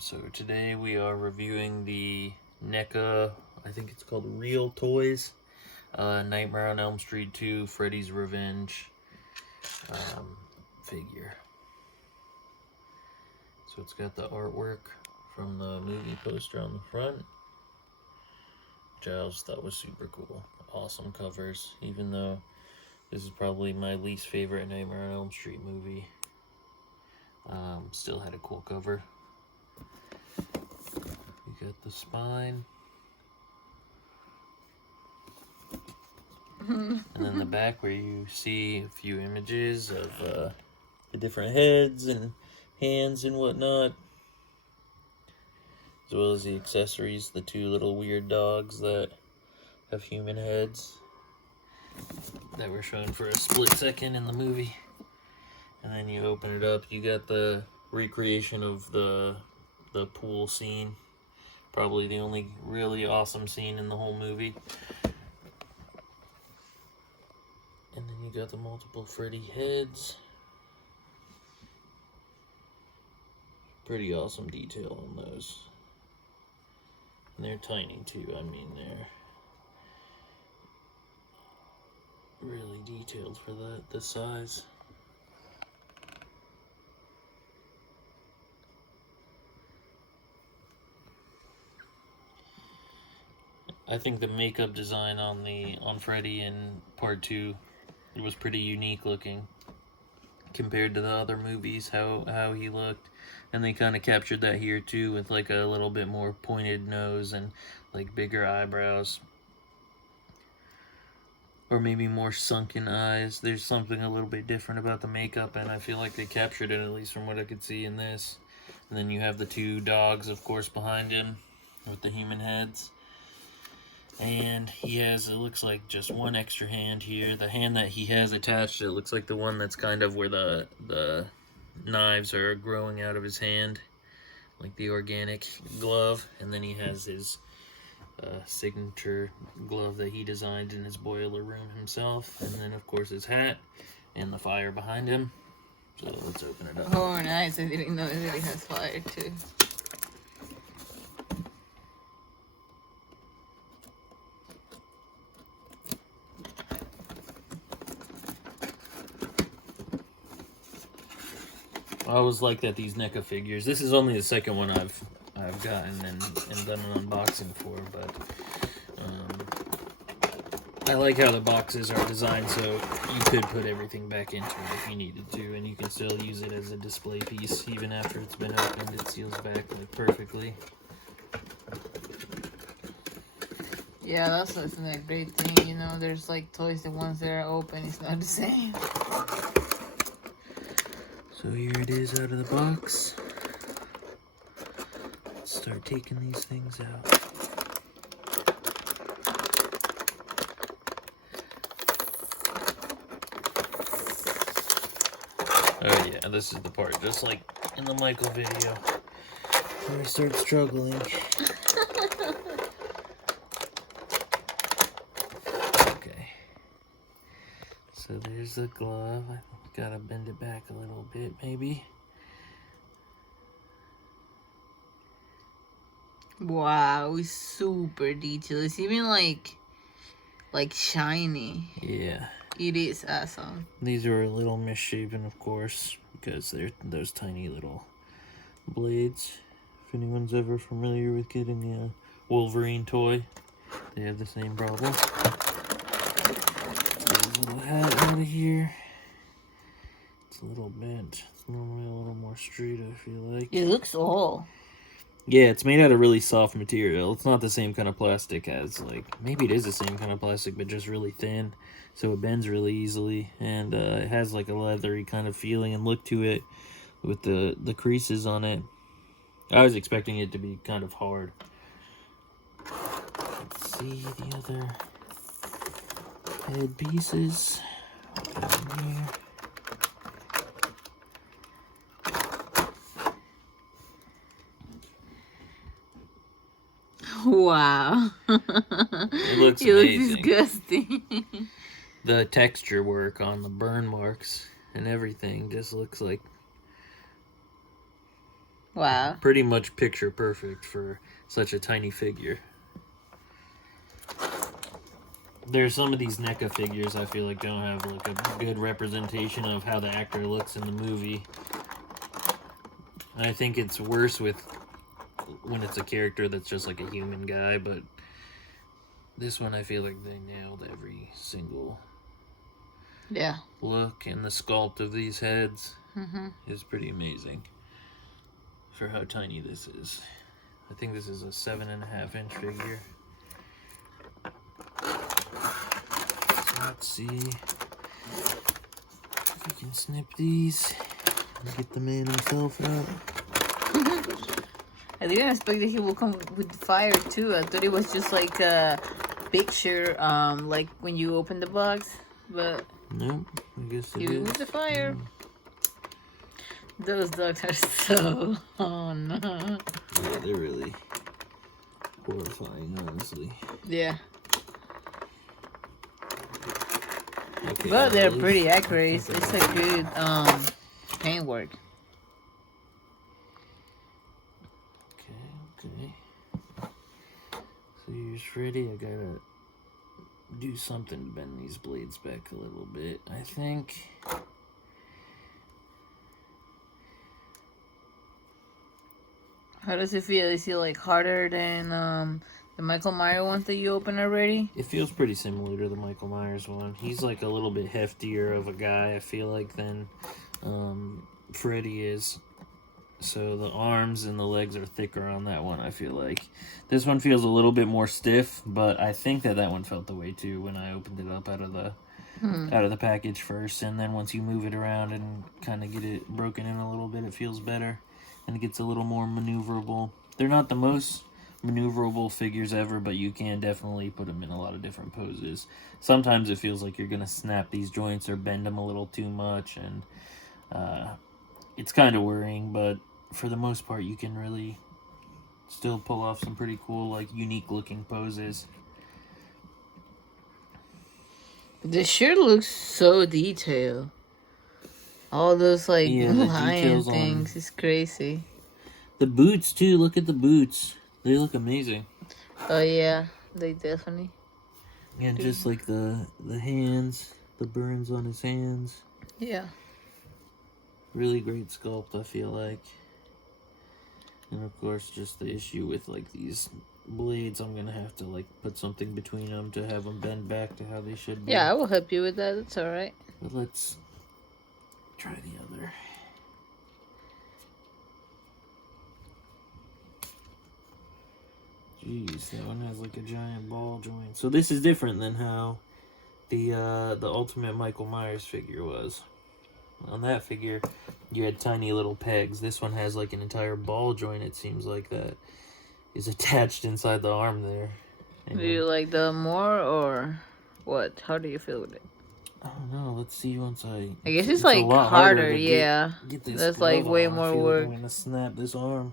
So today we are reviewing the Neca, I think it's called Real Toys, Nightmare on Elm Street 2, Freddy's Revenge figure. So it's got the artwork from the movie poster on the front, which I always thought was super cool. Awesome covers, even though this is probably my least favorite Nightmare on Elm Street movie. Still had a cool cover. You got the spine. And then the back where you see a few images of the different heads and hands and whatnot. As well as the accessories, the two little weird dogs that have human heads that were shown for a split second in the movie. And then you open it up, you got the recreation of the pool scene. Probably the only really awesome scene in the whole movie. And then you got the multiple Freddy heads. Pretty awesome detail on those. And they're tiny too, I mean they're really detailed for the size. I think the makeup design on Freddy in part 2 was pretty unique looking compared to the other movies, how he looked. And they kind of captured that here too with like a little bit more pointed nose and like bigger eyebrows. Or maybe more sunken eyes. There's something a little bit different about the makeup, and I feel like they captured it, at least from what I could see in this. And then you have the two dogs, of course, behind him with the human heads. And he has, it looks like just one extra hand here. The hand that he has attached, it looks like the one that's kind of where the knives are growing out of his hand. Like the organic glove. And then he has his signature glove that he designed in his boiler room himself. And then, of course, his hat and the fire behind him. So let's open it up. Oh, nice. I didn't know it really has fire, too. I always like that these NECA figures. This is only the second one I've gotten and done an unboxing for, but I like how the boxes are designed so you could put everything back into it if you needed to, and you can still use it as a display piece even after it's been opened. It seals back like perfectly. Yeah, that's a great thing, you know. There's like toys, the ones that are open, it's not the same. So here it is out of the box. Let's start taking these things out. Oh yeah, this is the part, just like in the Michael video, where I start struggling. Okay. So there's the glove. I gotta bend it back a little bit, maybe. Wow, it's super detailed. It's even like shiny. Yeah. It is awesome. These are a little misshapen, of course, because they're those tiny little blades. If anyone's ever familiar with getting a Wolverine toy, they have the same problem. Get a little hat out of here. It's a little bent. It's normally a little more straight, I feel like. It looks old. Yeah, it's made out of really soft material. It's not the same kind of plastic as, like, maybe it is the same kind of plastic, but just really thin. So it bends really easily, and it has like a leathery kind of feeling and look to it with the creases on it. I was expecting it to be kind of hard. Let's see the other head pieces. Down here. Wow. It looks it amazing. Looks disgusting. The texture work on the burn marks and everything just looks like Wow. Pretty much picture perfect for such a tiny figure. There's some of these NECA figures I feel like don't have like a good representation of how the actor looks in the movie. And I think it's worse with when it's a character that's just like a human guy, but this one I feel like they nailed every single look, and the sculpt of these heads is pretty amazing for how tiny this is. I think this is a 7.5-inch figure. So let's see if we can snip these and get the man himself out. I didn't expect that he will come with fire too. I thought it was just like a picture, like when you open the box, but nope, I guess it you is. with the fire. Those dogs are so... Oh, no. Yeah, they're really horrifying, honestly. Yeah. Okay, But they're pretty accurate. It's a good paint work. Okay. So here's Freddy. I gotta do something to bend these blades back a little bit, I think. How does it feel? Is it like harder than the Michael Myers ones that you opened already? It feels pretty similar to the Michael Myers one. He's like a little bit heftier of a guy, I feel like, than Freddy is. So the arms and the legs are thicker on that one, I feel like. This one feels a little bit more stiff, but I think that one felt the way too when I opened it up out of the package first. And then once you move it around and kind of get it broken in a little bit, it feels better. And it gets a little more maneuverable. They're not the most maneuverable figures ever, but you can definitely put them in a lot of different poses. Sometimes it feels like you're going to snap these joints or bend them a little too much, and it's kind of worrying, but for the most part you can really still pull off some pretty cool, like, unique looking poses. The shirt looks so detailed. All those like lion things is crazy. The boots too, look at the boots. They look amazing. Oh yeah, they definitely. And just like the hands, the burns on his hands. Yeah. Really great sculpt, I feel like. And of course, just the issue with like these blades, I'm gonna have to like put something between them to have them bend back to how they should be. Yeah, I will help you with that. That's all right. But let's try the other. Jeez, that one has like a giant ball joint. So this is different than how the Ultimate Michael Myers figure was. On that figure, you had tiny little pegs. This one has like an entire ball joint, it seems like, that is attached inside the arm there. And do you like the more or what? How do you feel with it? I don't know. Let's see once I guess it's like harder, yeah. Get this That's like way more work. I'm gonna snap this arm.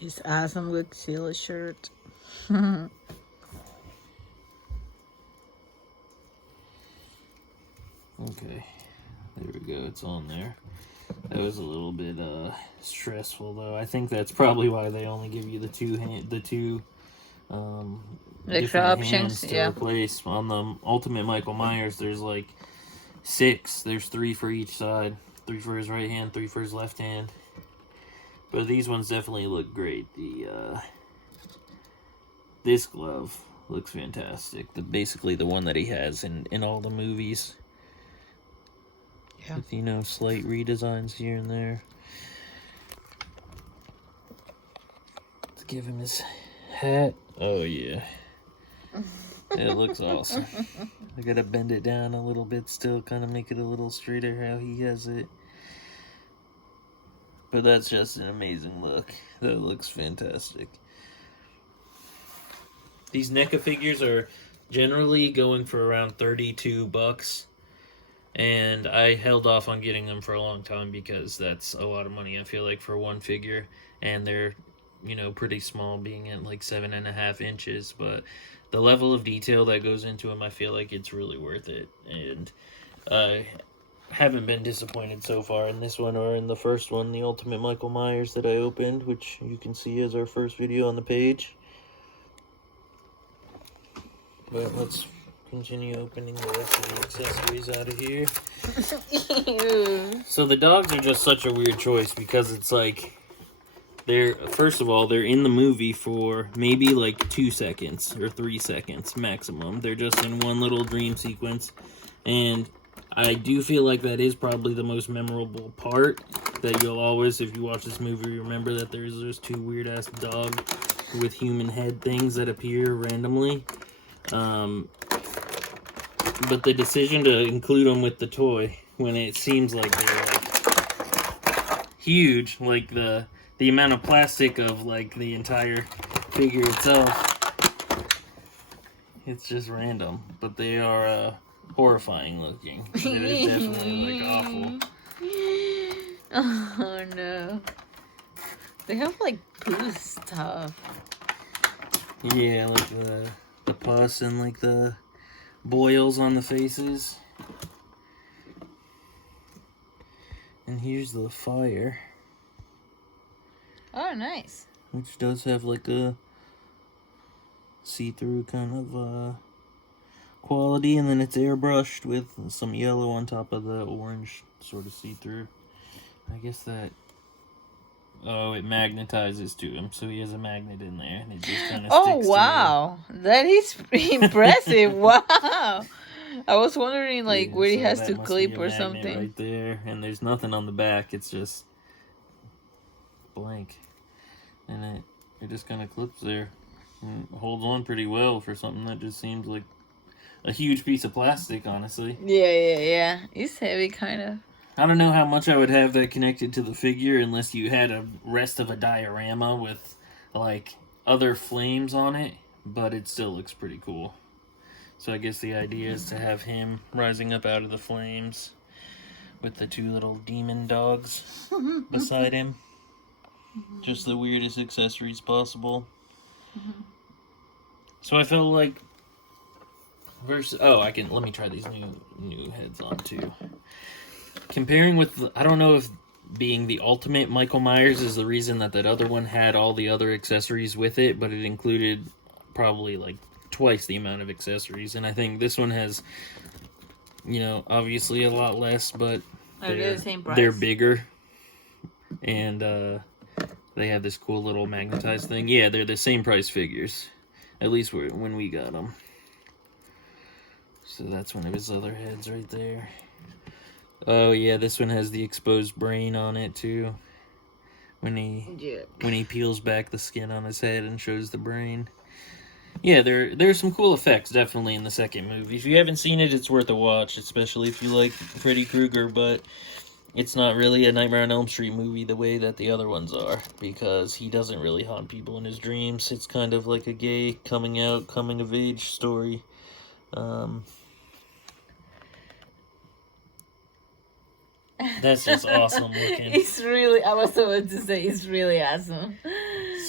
His awesome look seal shirt. Okay, there we go. It's on there. That was a little bit stressful, though. I think that's probably why they only give you the two extra options to replace. On the Ultimate Michael Myers, there's like 6. There's 3 for each side. 3 for his right hand, 3 for his left hand. But these ones definitely look great. This glove looks fantastic. Basically the one that he has in all the movies. Yeah. With, slight redesigns here and there. Let's give him his hat. Oh, yeah. It looks awesome. I gotta bend it down a little bit still, kind of make it a little straighter how he has it. But that's just an amazing look. That looks fantastic. These NECA figures are generally going for around $32. And I held off on getting them for a long time because that's a lot of money, I feel like, for one figure. And they're, pretty small, being at like 7.5 inches. But the level of detail that goes into him, I feel like it's really worth it. And I haven't been disappointed so far in this one or in the first one, the Ultimate Michael Myers that I opened, which you can see as our first video on the page. But let's continue opening the rest of the accessories out of here. So the dogs are just such a weird choice because it's like, first of all, they're in the movie for maybe like 2 seconds or 3 seconds maximum. They're just in one little dream sequence. And I do feel like that is probably the most memorable part, that you'll always, if you watch this movie, remember that there's those 2 weird-ass dog with human head things that appear randomly. But the decision to include them with the toy, when it seems like they're like huge, like the amount of plastic of like the entire figure itself, it's just random. But they are horrifying looking. It is definitely like awful. Oh no. They have like poo stuff. Yeah, like the pus and like the boils on the faces. And here's the fire. Oh, nice. Which does have like a see-through kind of quality, and then it's airbrushed with some yellow on top of the orange sort of see-through. I guess that... Oh, it magnetizes to him, so he has a magnet in there, and it just kind of sticks wow. That is impressive. Wow. I was wondering, like, where he has to clip or something. Right there, and there's nothing on the back. It's just blank. And it just kind of clips there. And it holds on pretty well for something that just seems like a huge piece of plastic, honestly. Yeah. It's heavy, kind of. I don't know how much I would have that connected to the figure unless you had a rest of a diorama with, like, other flames on it, but it still looks pretty cool. So I guess the idea is to have him rising up out of the flames with the 2 little demon dogs beside him. Just the weirdest accessories possible. So I felt like let me try these new heads on too. Comparing with I don't know if being the Ultimate Michael Myers is the reason that other one had all the other accessories with it, but it included probably like twice the amount of accessories, and I think this one has, obviously a lot less, but they're the same price. They're bigger, and they have this cool little magnetized thing. Yeah, they're the same price figures, at least when we got them. So that's one of his other heads right there. Oh yeah, this one has the exposed brain on it too. When he peels back the skin on his head and shows the brain. Yeah, there's some cool effects definitely in the second movie. If you haven't seen it, it's worth a watch, especially if you like Freddy Krueger, but it's not really a Nightmare on Elm Street movie the way that the other ones are, because he doesn't really haunt people in his dreams. It's kind of like a gay coming of age story. That's just awesome looking. I was about to say, it's really awesome.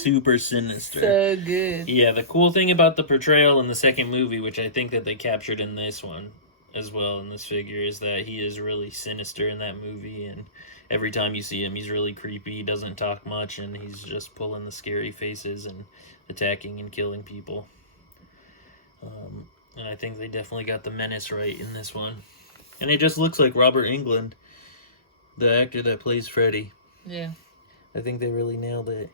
Super sinister. So good. Yeah, the cool thing about the portrayal in the second movie, which I think that they captured in this one as well, in this figure, is that he is really sinister in that movie, and every time you see him, he's really creepy. He doesn't talk much, and he's just pulling the scary faces and attacking and killing people. And I think they definitely got the menace right in this one. And it just looks like Robert Englund, the actor that plays Freddy. Yeah. I think they really nailed it.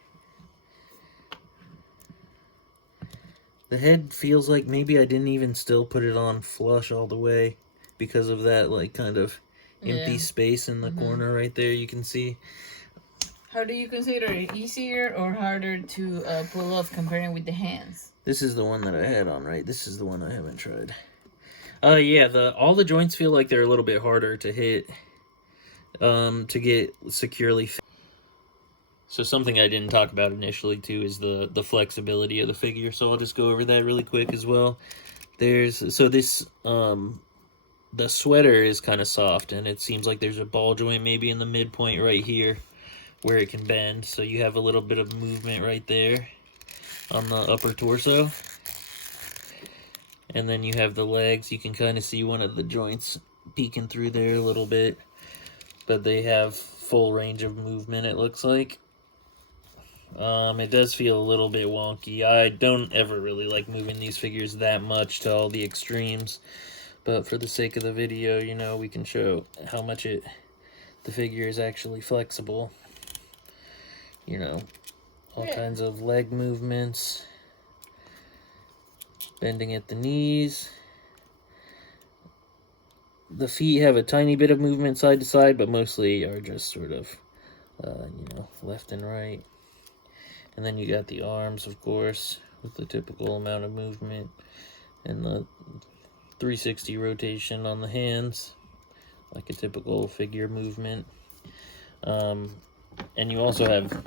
The head feels like maybe I didn't even still put it on flush all the way because of that, like, kind of empty space in the corner right there you can see. How do you consider it, easier or harder to pull off comparing with the hands? This is the one that I had on, right? This is the one I haven't tried. Yeah, all the joints feel like they're a little bit harder to hit, to get securely fit. So something I didn't talk about initially, too, is the flexibility of the figure. So I'll just go over that really quick as well. The sweater is kind of soft, and it seems like there's a ball joint maybe in the midpoint right here where it can bend. So you have a little bit of movement right there on the upper torso. And then you have the legs. You can kind of see one of the joints peeking through there a little bit. But they have full range of movement, it looks like. It does feel a little bit wonky. I don't ever really like moving these figures that much to all the extremes. But for the sake of the video, you know, we can show how much the figure is actually flexible. You know, all kinds of leg movements, bending at the knees. The feet have a tiny bit of movement side to side, but mostly are just sort of, you know, left and right. And then you got the arms, of course, with the typical amount of movement, and the 360 rotation on the hands, like a typical figure movement. And you also have,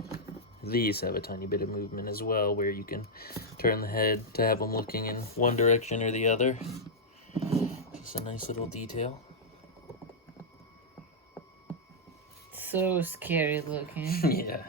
these have a tiny bit of movement as well, where you can turn the head to have them looking in one direction or the other. Just a nice little detail. So scary looking. Yeah.